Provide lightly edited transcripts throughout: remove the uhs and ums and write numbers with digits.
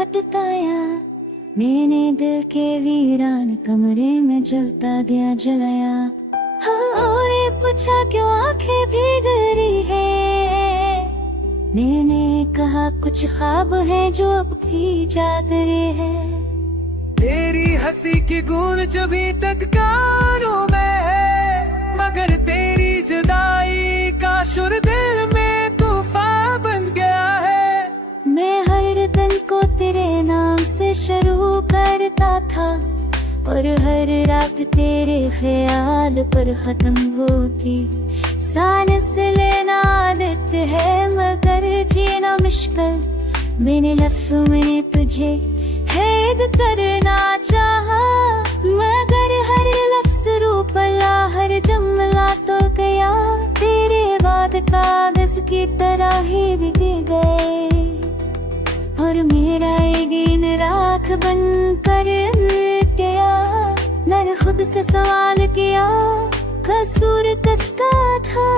खटकाया, मैंने दिल के वीरान कमरे में जलता दिया जलाया। हाँ, और ये पूछा क्यों आंखें भीग रही है, मैंने कहा कुछ ख्वाब है जो अब भी जाग रहे हैं। तेरी हंसी की गूंज अभी तक कानों में है, मगर तेरी जुदाई का शुर दिल में तूफान बन गया है। मैं हर दिन को तेरे नाम से शुरू करता था, और हर रात तेरे ख्याल पर खत्म होती। सांस लेना आदत है मगर जीना मुश्किल, मैंने लफ्ज़ों में तुझे कैद करना चाहा, मगर हर लफ्ज़ रूप ला, हर जुमला तो गया तेरे बाद कागज की तरह ही बिक गए। और मेरा यकीन राख बन कर गया, मैंने खुद से सवाल किया कसूर किसका था।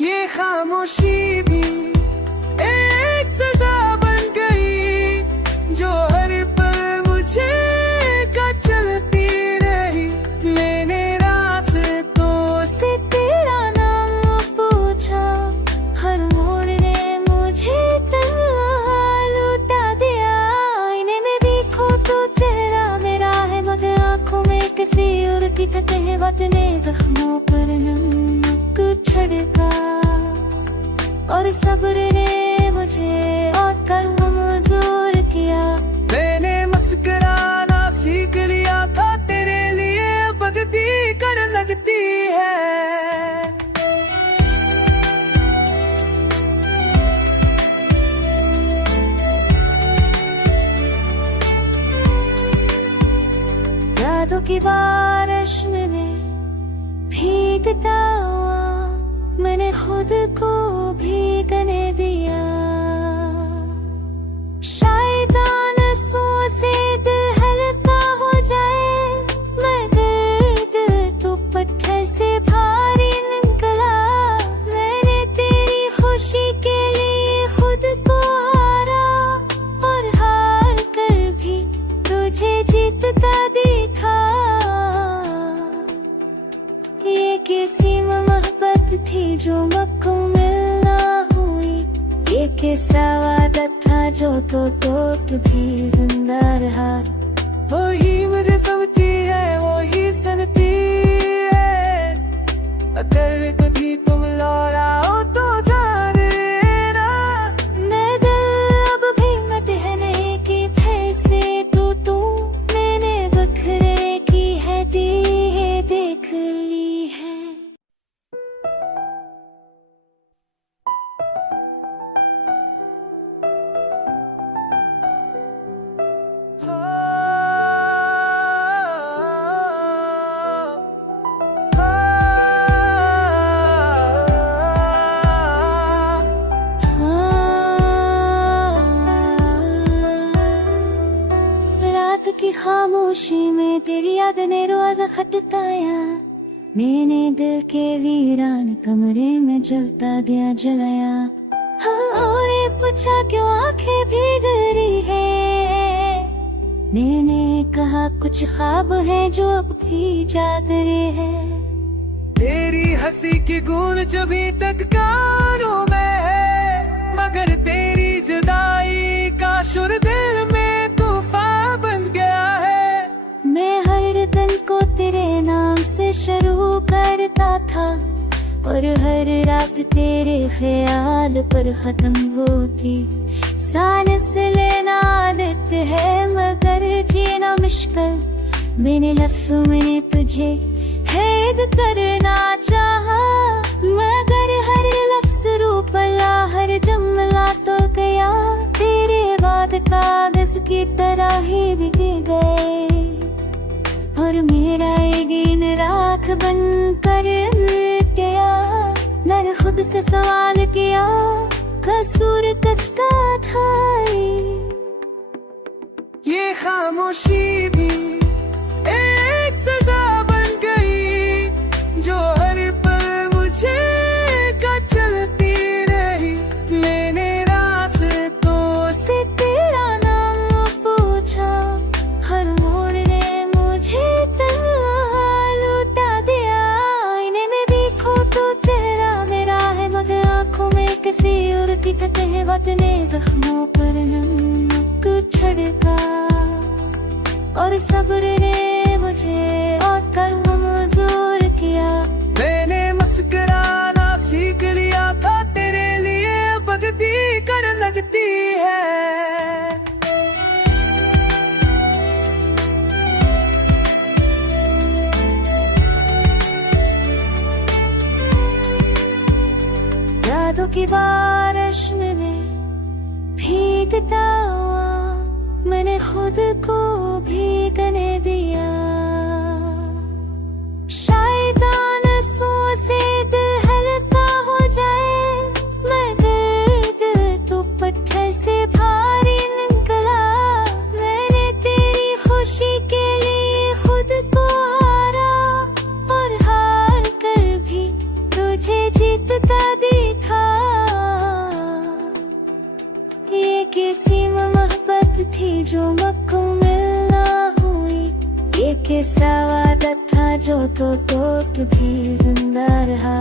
ये खामोशी भी एक सजा बन गई, जो हर पल मुझे चलती रही। मैंने रास्तों से तेरा नाम पूछा, हर मोड़ ने मुझे तन्हा लुटा दिया। आईने में देखो तो चेहरा मेरा है, मगर आंखों में किसी और की थके हैं बातें, जख्मों पर नमक छिड़का। और सब्र ने मुझे और कर्म मजूर किया। मैंने मुस्कुराना सीख लिया था, तेरे लिए अब भी कर लगती है। यादों की बारिश में भीगता हुआ, मैंने खुद को भीगने दिया। शायद आंसुओं से दिल हल्का हो जाए, मगर दिल तो पत्थर से भारी निकला। मैंने तेरी खुशी के लिए खुद को हारा, और हार कर भी तुझे जीतता देखा। ये किसी मोहब्बत थी जो मुकम्मल ना हुई, ये कैसा वादा था जो तो टूट भी जिंदा रहा। वही मुझे समझती है, वही सुनती है, अगर कभी तुम लौटाओ तो जान लेना। मैं दिल अब भी मटहने की फिर से टूटूं, मैंने बखरे की है दी देख ली है। रात की खामोशी में तेरी याद ने रोज़ा खटकाया, मैंने दिल के वीरान कमरे में जलता दिया जलाया। हाँ, और ये पूछा क्यों आंखें भीग रही है, मैंने कहा कुछ ख्वाब है जो अब भी जाग रहे हैं। तेरी हंसी की गूंज अभी तक कानों में है, मगर तेरी जुदाई का शुर दिल में तूफान बन गया है। मैं हर दिन को तेरे नाम से शुरू करता था, और हर रात तेरे ख्याल पर खत्म होती। सांस लेना आदत है मगर जीना मुश्किल, मैंने लफ्ज़ों में तुझे कैद करना चाहा, मगर हर लफ्ज़ रूप ला, हर जुमला तो गया तेरे बाद कागज की तरह ही बिक गए। और मेरा यकीन राख बन कर गया, मैंने खुद से सवाल किया कसूर किसका था। ये खामोशी भी एक सजा बन गई, जो हर पल मुझे चलती रही। मैंने रास्तों और सब्र ने मुझे और कर्म मंजूर किया। मैंने मुस्कुराना सीख लिया था, तेरे लिए अब भी कर लगती है। यादों की बारिश में भीगता हुआ मैंने खुद को भीगने दिया। शायदान सो से दिल हल्का हो जाए, मगर तो पत्थर से भारी निकला। मैंने तेरी खुशी के लिए खुद को हारा, और हार कर भी तुझे जीतता देखा। ये कैसी मोहब्बत थी जो मुकम्मल ना हुई, ये कैसा वादा था जो तो टूट भी जिंदा रहा।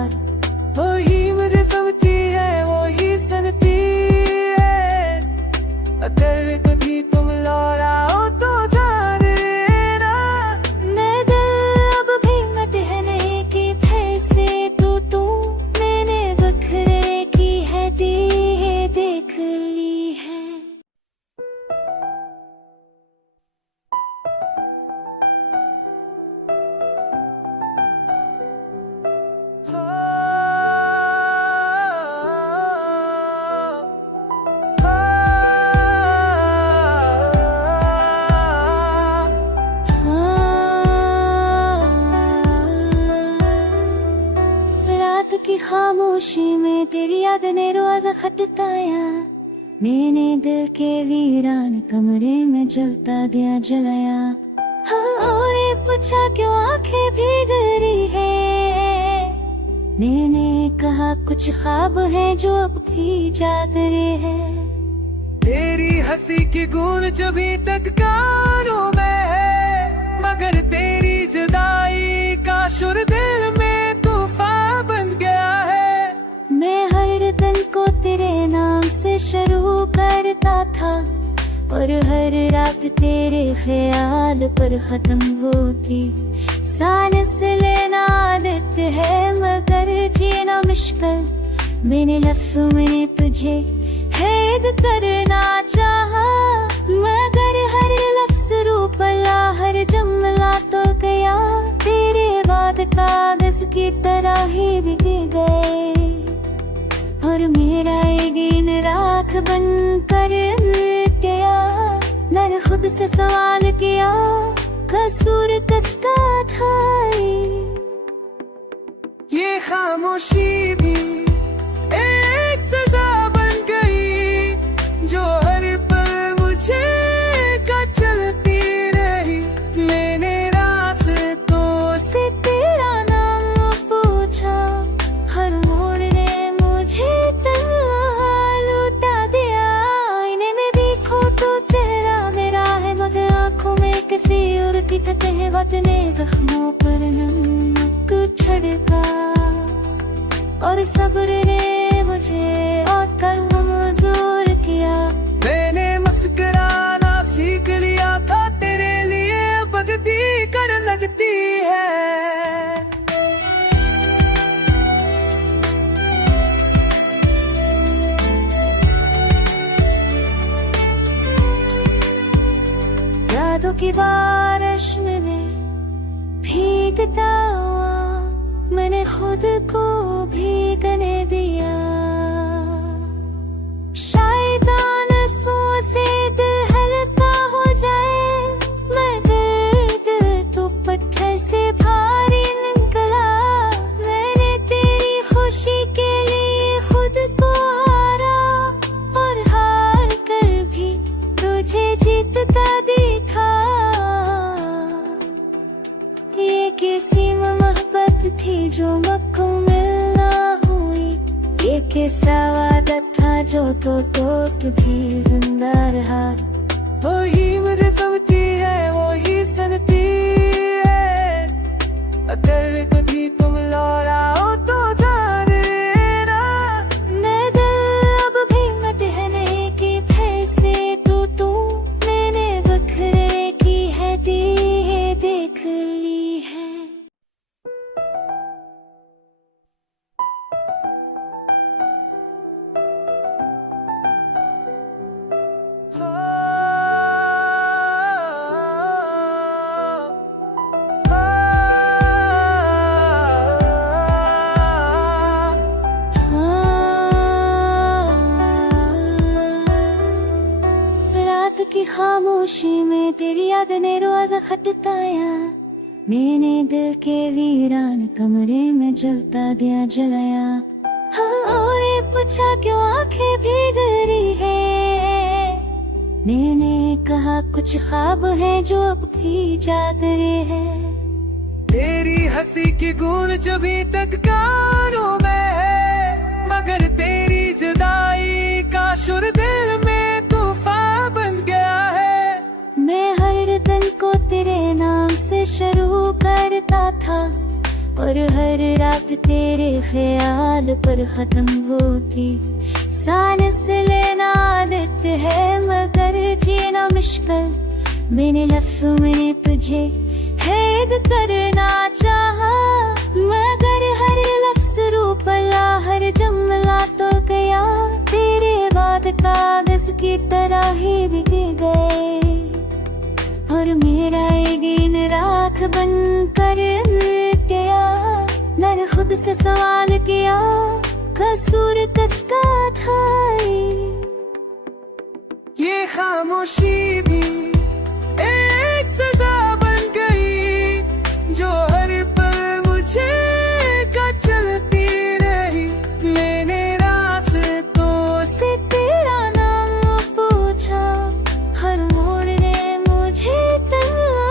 वही मुझे समझती है, वही सुनती है। अगर कभी तुम लौटाओ तो जाने ना। मैं दिल अब भी मटहने की फिर से टूटूं, मैंने बखरे की है दी है देख ली है। रात की खामोशी में तेरी याद ने रोज खटकाया। मैंने दिल के वीरान कमरे में जलता दिया जलाया। हाँ, और ये पूछा क्यों आंखें भीग रही है। मैंने कहा कुछ ख्वाब है जो अब भी जाग रहे हैं। तेरी हंसी की गूंज अभी तक कानों में है, मगर तेरी जुदाई का सुर दिल में तूफान बन गया है। मैं हर दिन को तेरे नाम से शुरू करता था, और हर रात तेरे ख्याल पर खत्म होती। सांस लेना आदत है मगर जीना मुश्किल। मैंने लफ्ज़ों में तुझे कैद करना चाहा, मगर हर लफ्ज़ रूप ला, हर जुमला तो गया। तेरे बाद कागज की तरह ही बिक गए, और मेरा यकीन राख बन कर गया। मैंने खुद से सवाल किया, कसूर किसका था? ये खामोशी भी एक सजा बन गई, जो हर पल मुझे चलती रही। मैंने रास्तों से तेरा नाम पूछा, हर मोड़ ने मुझे तन्हा लौटा दिया। आईने में देखो तो चेहरा मेरा है, मगर आंखों में किसी और की थके हैं बातें। जख्मों पर नमक छिड़का, और सब्र ने मुझे और कर्म मंजूर किया। मैंने मुस्कुराना सीख लिया था, तेरे लिए अब भी कर लगती है। यादों की बारिश में भीगता हुआ मैंने खुद को भीगने दिया। शायदान सो से दिल हल्का हो जाए, मगर तो पत्थर से भारी निकला। मैंने तेरी खुशी के लिए खुद को हारा, और हार कर भी तुझे जीतता देखा। ये कैसी मोहब्बत थी जो मुकम्मल ना हुई, ये कैसा वादा था जो तो टूट भी जिंदा रहा। वही मुझे समझती है, वही सुनती है। अगर कभी तुम लौटाओ तो जाने ना। मैं दिल अब भी मटहने की फिर से टूटूं, मैंने बखरे की है दी खामोशी में तेरी याद ने रोज़ खटकाया, मैंने दिल के वीरान कमरे में जलता दिया जलाया। हाँ, और ये पूछा क्यों आंखें भीग रही है, मैंने कहा कुछ ख्वाब है जो अब भी जाग रहे हैं। तेरी हंसी की गूंज अभी तक कानों में है, मगर तेरी जुदाई का सुर दिल में तूफान बन गया है। मैं हर दिन को तेरे नाम से शुरू करता था, और हर रात तेरे ख्याल पर खत्म होती। सांस लेना आदत है मगर जीना मुश्किल, मैंने लफ्ज़ों में तुझे कैद करना चाहा, मगर हर लफ्ज़ रूप ला हर जुमला तो गया, तेरे बाद कागज की तरह ही बिक गए। और मेरा यकीन राख बन कर गया, मैंने खुद से सवाल किया कसूर किसका था। ये खामोशी भी एक सजा बन गई, जो हर पल मुझे चलती रही। मैंने रास्तों से तेरा नाम पूछा, हर मोड़ ने मुझे तन्हा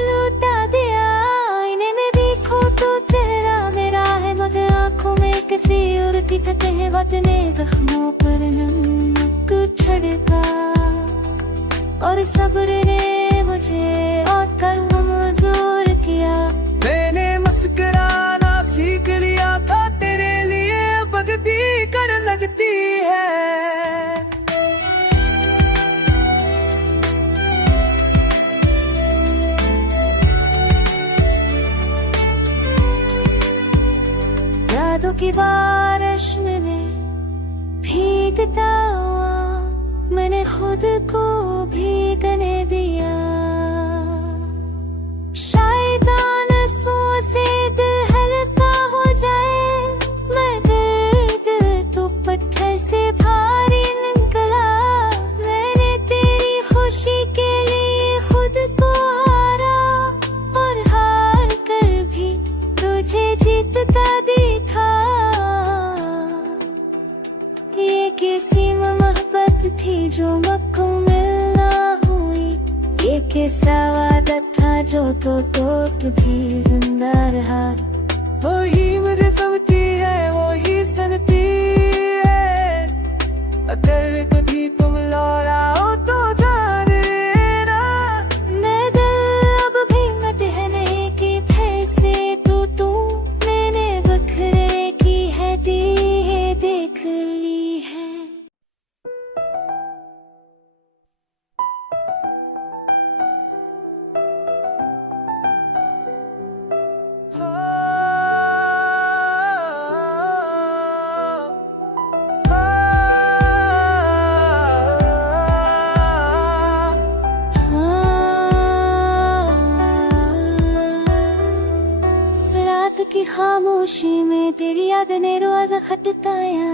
लुटा दिया। आईने में देखो तो चेहरा मेरा है, मगर आंखों में किसी और की थके हैं बातें, जख्मों पर नमक छिड़का, और सब्र ने मुझे और कर्म मजूर किया। मैंने मुस्कुराना सीख लिया था, तेरे लिए अब भी कर लगती है। यादों की बारिश में भीगता हुआ, मैंने खुद को भीगने दिया। शायद आंसुओं से दिल हल्का हो जाए, मगर तो पत्थर से भारी निकला। मैंने तेरी खुशी के लिए खुद को हारा, और हार कर भी तुझे जीतता देखा। ये किसी मोहब्बत थी जो मुकम्मल ना हुई, ये कैसा वादा था जो टूट भी जिंदा रहा। वही मुझे समझती है, वही सुनती है, अगर कभी तुम लौटाओ तो जान लेना। मैं दिल अब भी मटहने की फिर से टूटूं, मैंने बखरे की है दी है देख ली है। की खामोशी में तेरी याद ने रोज़ खटकाया,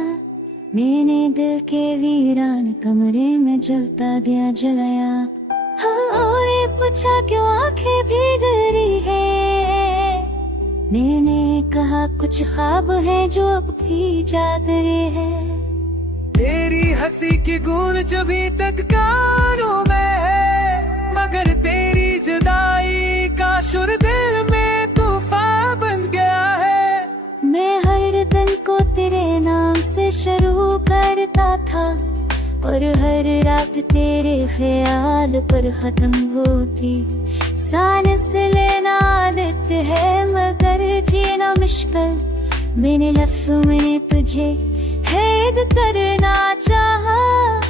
मैंने दिल के वीरान कमरे में जलता दिया जलाया। हाँ, और ये पूछा क्यों आंखें भीग रही है, मैंने कहा कुछ ख्वाब है जो अब भी जाग रहे हैं। तेरी हंसी की गूंज अभी तक कानों में है, मगर तेरी जुदाई का सुर दिल में तूफान बन गया है। मैं हर दिन को तेरे नाम से शुरू करता था, और हर रात तेरे ख्याल पर खत्म होती। सांस लेना आदत है मगर जीना मुश्किल, मैंने लफ्ज़ों में तुझे कैद करना चाहा,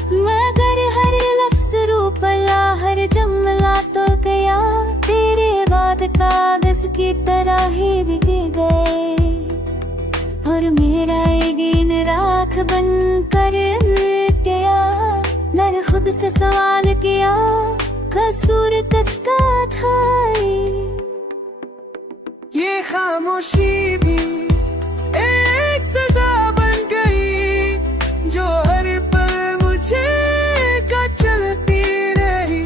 मगर हर लफ्ज़ रूप ला हर जुमला तो गया, तेरे बाद कागज की तरह ही बिक गए। और मेरा यकीन राख बन कर गया, मैंने खुद से सवाल किया कसूर किसका था। ये खामोशी भी एक सजा बन गई, जो हर पल मुझे चलती रही।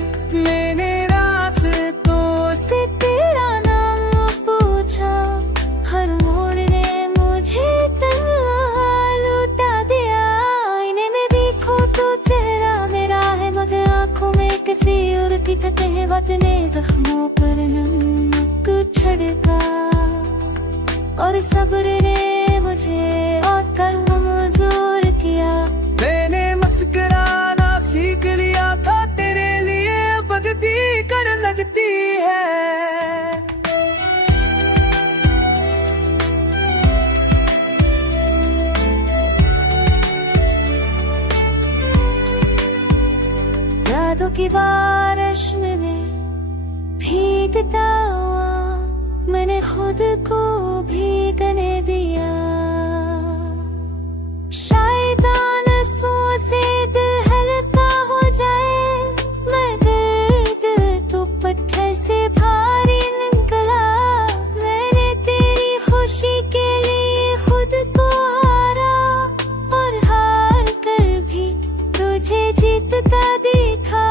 कहे वक्त ने जख्मों पर नमक छिड़का, और सब्र ने मुझे और कर्म मजूर किया। मैंने मुस्कुराना सीख लिया था, तेरे लिए बद भी कर लगती है। यादों की बारिश में भीगता हुआ मैंने खुद को भीगने दिया। शायदान सो से दिल हल्का हो जाए, मैं दर्द तो पत्थर से भारी निकला। मैंने तेरी खुशी के लिए खुद को हारा, और हार कर भी तुझे जीतता देखा।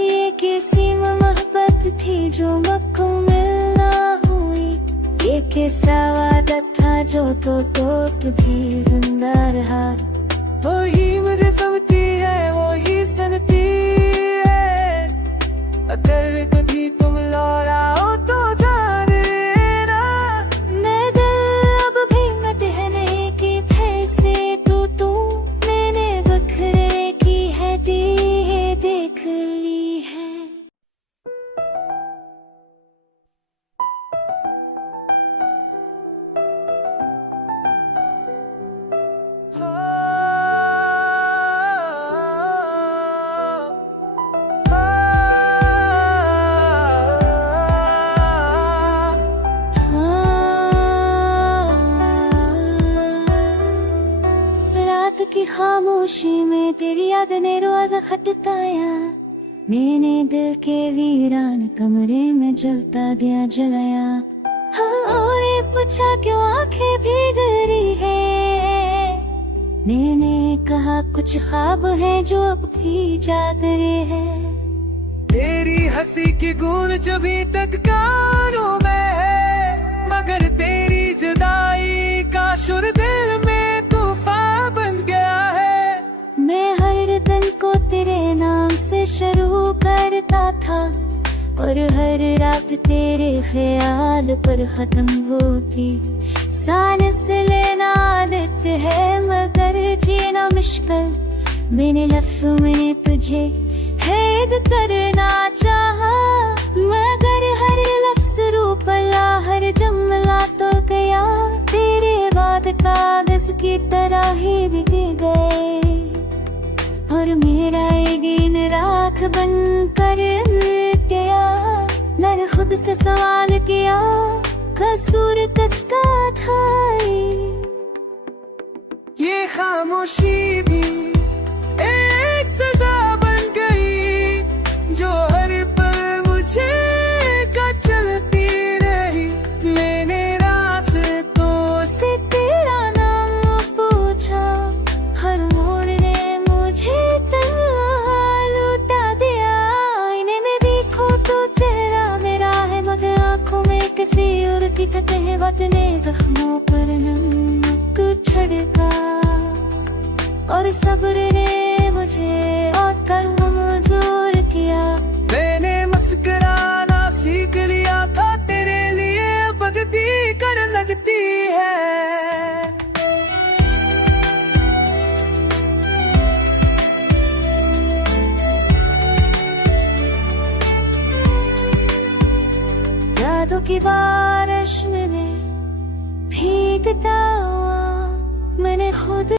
ये कैसी मोहब्बत थी जो मुकम्मल ना हुई, ये कैसा वादा था जो तो टूट भी जिंदा रहा। वही मुझे समझती है, वही सुनती है, अगर कभी तुम लौटाओ तो जान लेना। मैं दिल अब भी मटहने की फिर से टूटूं, मैंने बखरे की है दी देख ली है। रात की खामोशी में तेरी याद ने रोज़ खटकाया। मैंने दिल के वीरान कमरे में जलता दिया जलाया। हाँ, और ये पूछा क्यों आंखें भीग रही है। मैंने कहा कुछ ख्वाब है जो अब भी जाग रहे हैं। तेरी हंसी की गूंज अभी तक कानों में है, मगर तेरी जुदाई का सुर दिल में तूफान बन गया है। मैं हर दिन को तेरे नाम से शुरू करता था, और हर रात तेरे ख्याल पर खत्म होती। सांस लेना आदत है मगर जीना मुश्किल। मैंने लफ्ज़ों में तुझे कैद करना चाहा, मगर हर लफ्ज़ रूप ला, हर जुमला तो गया। तेरे बाद कागज की तरह ही बिक गए, और मेरा यकीन राख बन कर गया। मैंने खुद से सवाल किया, कसूर किसका था? ये खामोशी भी एक सजा बन गई, जो हर पल मुझे चलती रही। मैंने रास्तों से तेरा नाम पूछा, हर मोड़ ने मुझे तन्हा लौटा दिया। आईने में देखो तो चेहरा मेरा है, मगर आंखों में किसी और की कहे वक्त ने जख्मों पर नमक छिड़का, और सब्र ने मुझे और कर्म मजूर किया। मैंने मुस्कुराना सीख लिया था, तेरे लिए बद भी कर लगती है। यादों की बारिश में भीगता हुआ मैंने खुद